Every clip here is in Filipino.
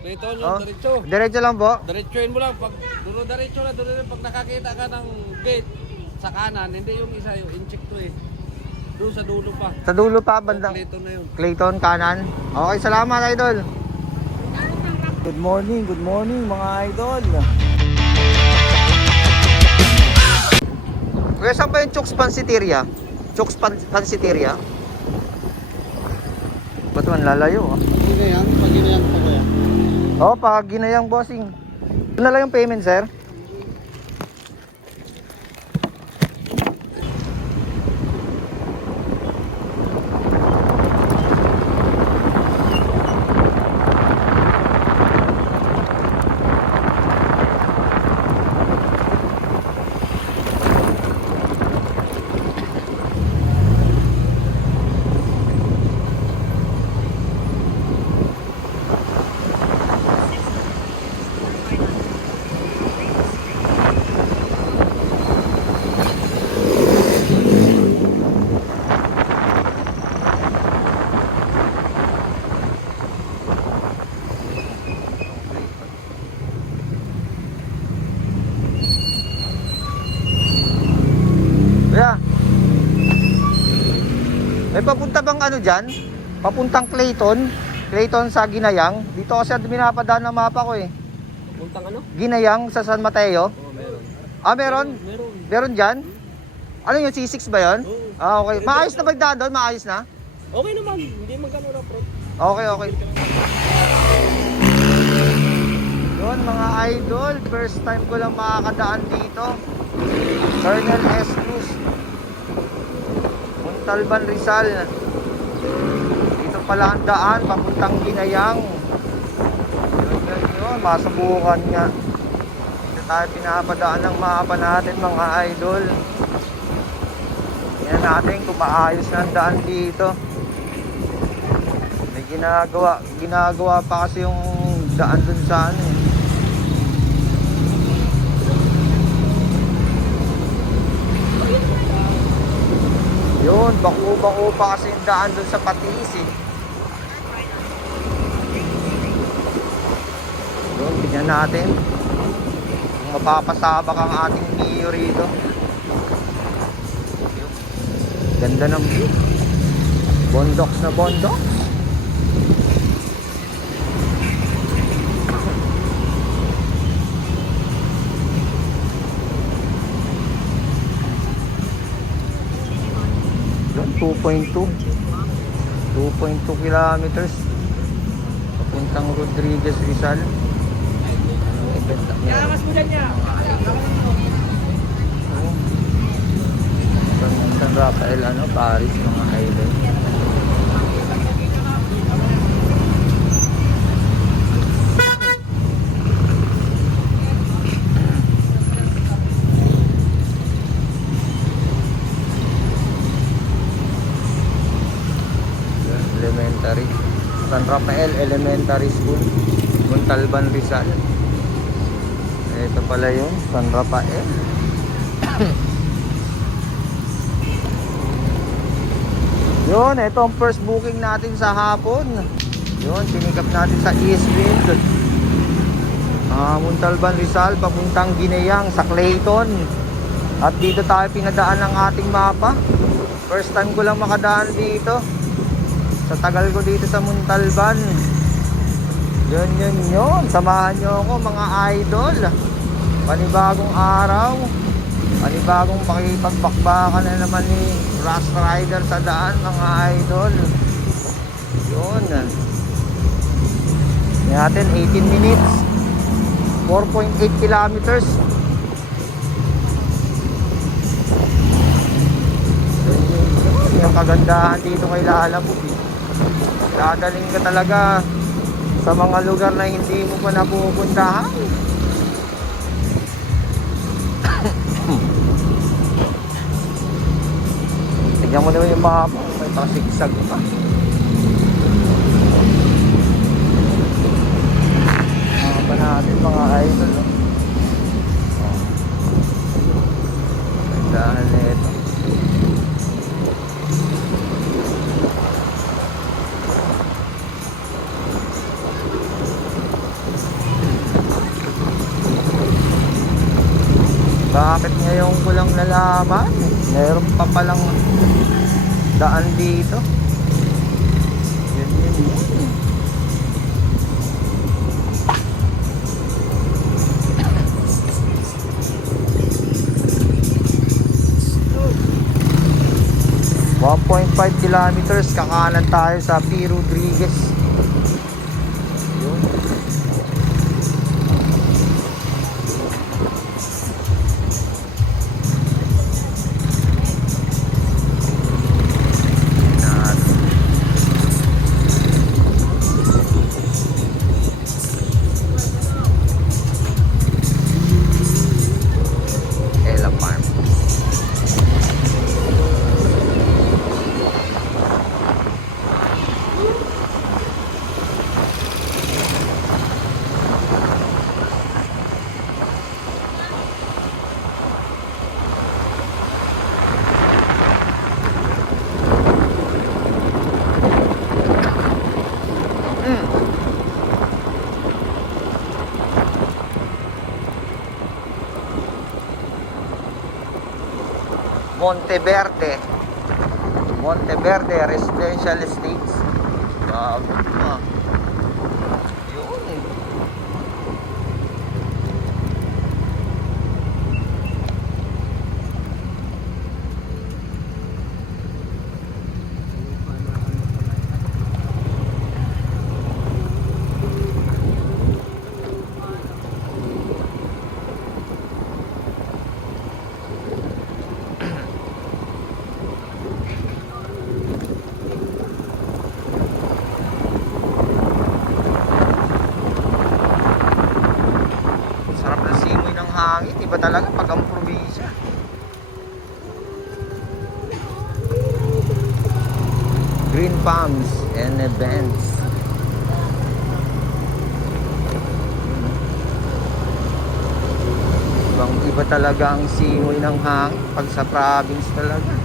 Clayton, Oh, yung diretso. diretso lang po. Diretsuin mo lang. Pag diretso lang, pag nakakita ka ng gate sa kanan, hindi yung isa, yung incheck to eh. Doon sa dulo pa. Sa dulo pa, Oh, bandang Clayton na yun. Clayton, kanan. Okay, salamat idol. Good morning mga idol. Kuya, saan ba yung Chokes Pansiteria? Chokes Pansiteria? Ba't man lalayo ah? Ginayang, pag ginayang pa kaya. Oo, pag ginayang bossing. Ano na lang yung payment, sir? Kuya, may papunta bang ano dyan? Papuntang Clayton? Clayton sa Ginayang? Dito kasi binapadaan ng mapa ko eh. Puntang ano? Ginayang sa San Mateo? Oh, meron. Ah, meron? Meron. Meron dyan? Ano yung C6 ba yun? Oo. Ah, okay. Maayos na ba yung daan doon? Maayos na? Okay naman, hindi magkano na bro. Okay, okay. Yun mga idol, first time ko lang makakadaan dito. Colonel S. Cruz, Montalban, Rizal. Dito pala ang daan, papuntang Ginayang. Yun, masubukan nga. Dito tayo pinapadaan ng mapa natin mga idol. Tingnan natin kung maayos na ang daan dito. May ginagawa pa kasi yung daan dun sa ano eh. Yun, bako pa kasi yung daan dun sa Patiis eh. Yun, tingnan natin kung mapapasabak ang ating Mio rito. Yun. Ganda ng view. Bondoks na bondoks. Yun, 2.2 kilometers papuntang Rodriguez, Rizal. Yakas mo dyan niya. San Rafael, Paris, mga idol. Elementary, San Rafael Elementary School, Montalban, Rizal. Ito pala yun, San Rafael. Yun, ito ang first booking natin sa hapon. Yun, sinikap natin sa Eastwind. Montalban, Rizal, papuntang Ginayang sa Clayton. At dito tayo pinadaan ng ating mapa. First time ko lang makadaan dito. Sa tagal ko dito sa Montalban. Yun. Samahan nyo ako mga idol. Panibagong araw. Panibagong pakipagbakbakan na naman ni Rust Rider sa daan mga idol. Yun. Natin 18 minutes. 4.8 kilometers. Yun. Yung kagandahan dito kay Lalabog. Dadaling ka talaga sa mga lugar na hindi mo pa napupuntahan. Tignan mo naman yung mapa, may pasigsag pa. Mapa natin mga idol. Dahan na ito. Bakit ngayon ko lang nalaman? Meron pa palang daan dito. Yun. .5 kilometers kakanan tayo sa P. Rodriguez. Yun. Ella Farm. Monteverde Residential Estates. Bago na. Yun. Sarap ng simoy ng hangin. Iba talaga pag ang probinsya. Green palms and events. Ibang iba talaga ang simoy ng hangin pag sa province talaga.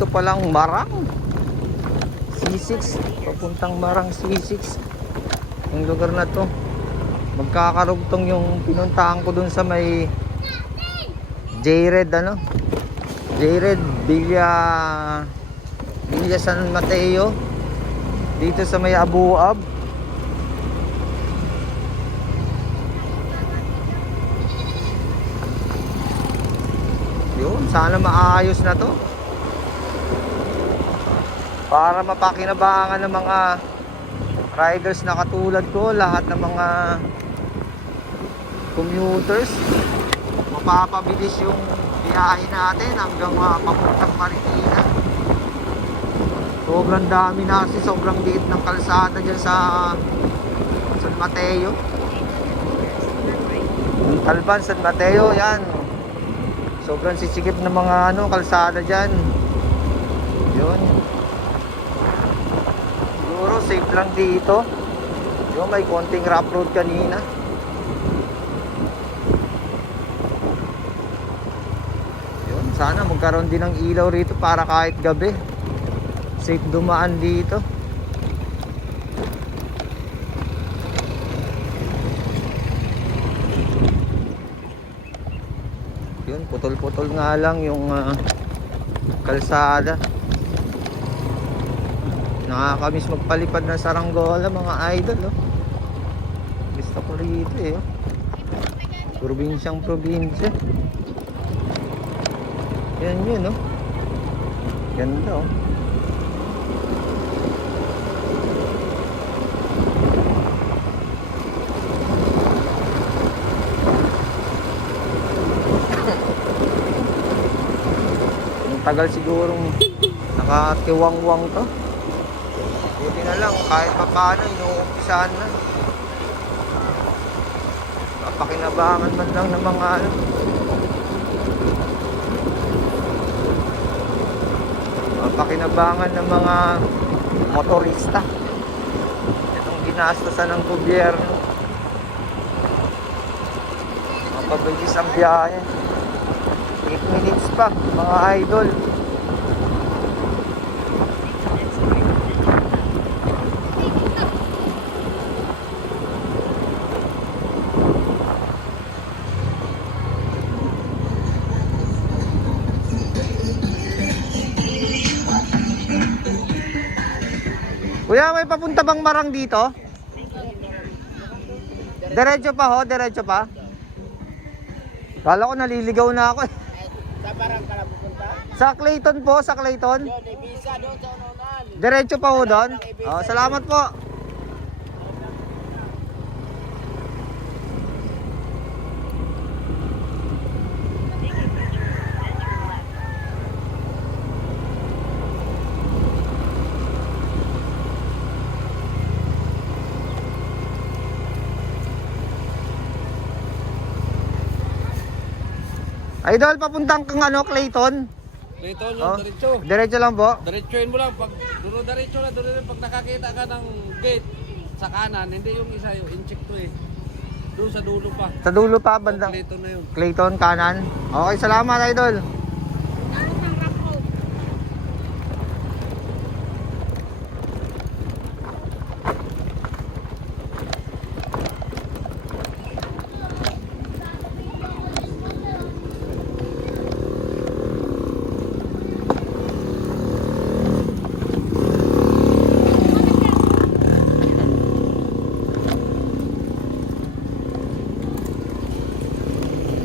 dito palang Marang C6, papuntang Marang C6 yung lugar na to. Magkakarugtong yung pinuntahan ko dun sa may J-Red, ano, J-Red Villa San Mateo, dito sa may Abuab. Yun, sana maayos na to para mapakinabangan ng mga riders na katulad ko, lahat ng mga commuters. Mapapabilis yung biyahe natin hanggang papuntang Marikina. Sobrang dami na kasi, sobrang liit ng kalsada dyan sa San Mateo. Talban, San Mateo, yan. Sobrang sisikip ng mga kalsada dyan. Yun. Siguro safe lang dito. Yun, may konting rough road kanina. Yun, sana magkaroon din ng ilaw rito para kahit gabi safe dumaan dito. Yun, putol-putol nga lang yung kalsada. Nakakamiss magpalipad na Saranggola, mga idol, oh. Gusto ko rito eh, oh. Probinsyang probinsya. Yan yun, oh. Ganda, oh. Tagal sigurong nakatiwangwang to. Buti na lang kahit pa paano inuumpisahan na. Papakinabangan man lang ng mga papakinabangan ng mga motorista itong ginastosan ng gobyerno. Mapabilis ang biyahe. 8 minutes pa, mga idol. Kuya, may papunta bang Marang dito? Diretso pa ho, diretso pa. Kala ko naliligaw na ako eh. Sa Marang ka na pupunta? Sa Clayton po, sa Clayton. Doon, may visa doon sa ununan. Diretso pa ho doon. Oh, salamat po. Idol, papuntang kang Clayton. Dito yung Oh, diretso. diretso lang po. Diretsuin mo lang. Pag diretso na, pag nakakita ka ng gate sa kanan, hindi yung isa, yung incheck to eh. Doon sa dulo pa. Sa dulo pa, bandang Dito na yun. Clayton, kanan. Okay, salamat, idol.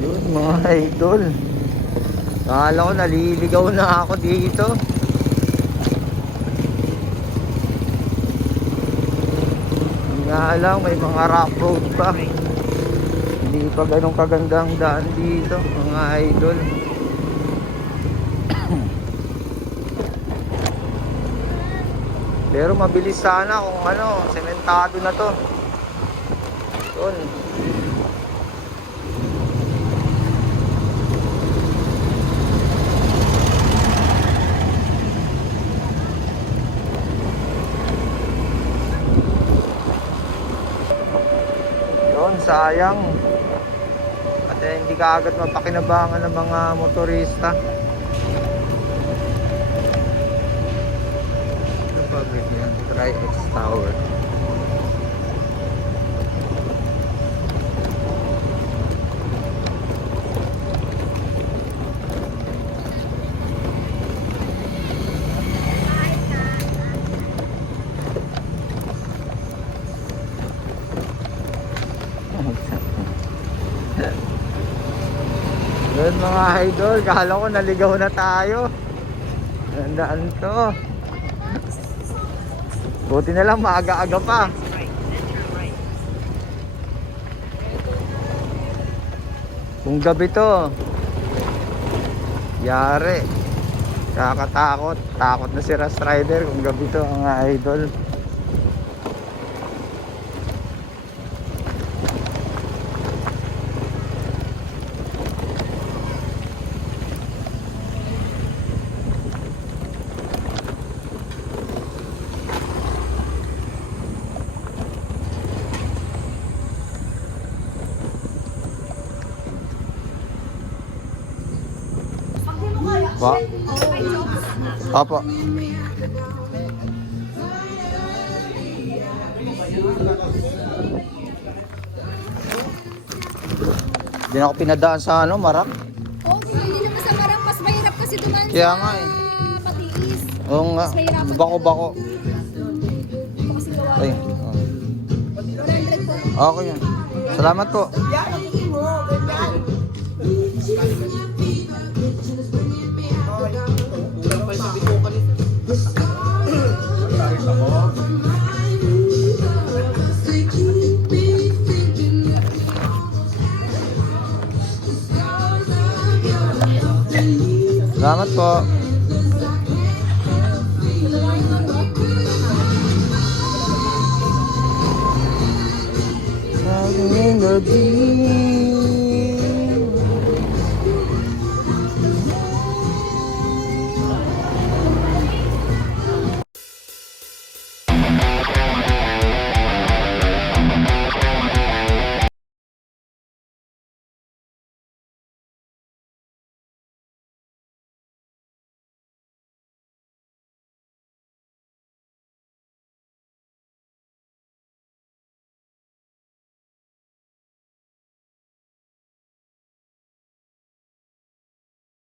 Yun, mga idol. Kala ko naliligaw na ako dito. Nga lang, may mga rough road pa. Hindi pa ganun kagandang daan dito, mga idol. Pero mabilis sana kung sementado na to. Yun. Sayang at hindi ka agad mapakinabangan ng mga motorista. Tri-X Tower. Yun mga idol, kala ko naligaw na tayo. Tandaan to. Buti na lang maaga-aga pa. Kung gabi to, yari. Kakatakot. Takot na si Rust Rider kung gabi to mga idol. Pa? Apa? Hindi na ako pinadaan sa ano, Marak. Oo, hindi naman sa Marang. Mas mahirap kasi dumaan Kaya sa nga eh. Matiis. Oo nga, bako-bako. Kasi gawa. Ay, 100 po. okay yan. Salamat po. Salamat po. Sabi nga di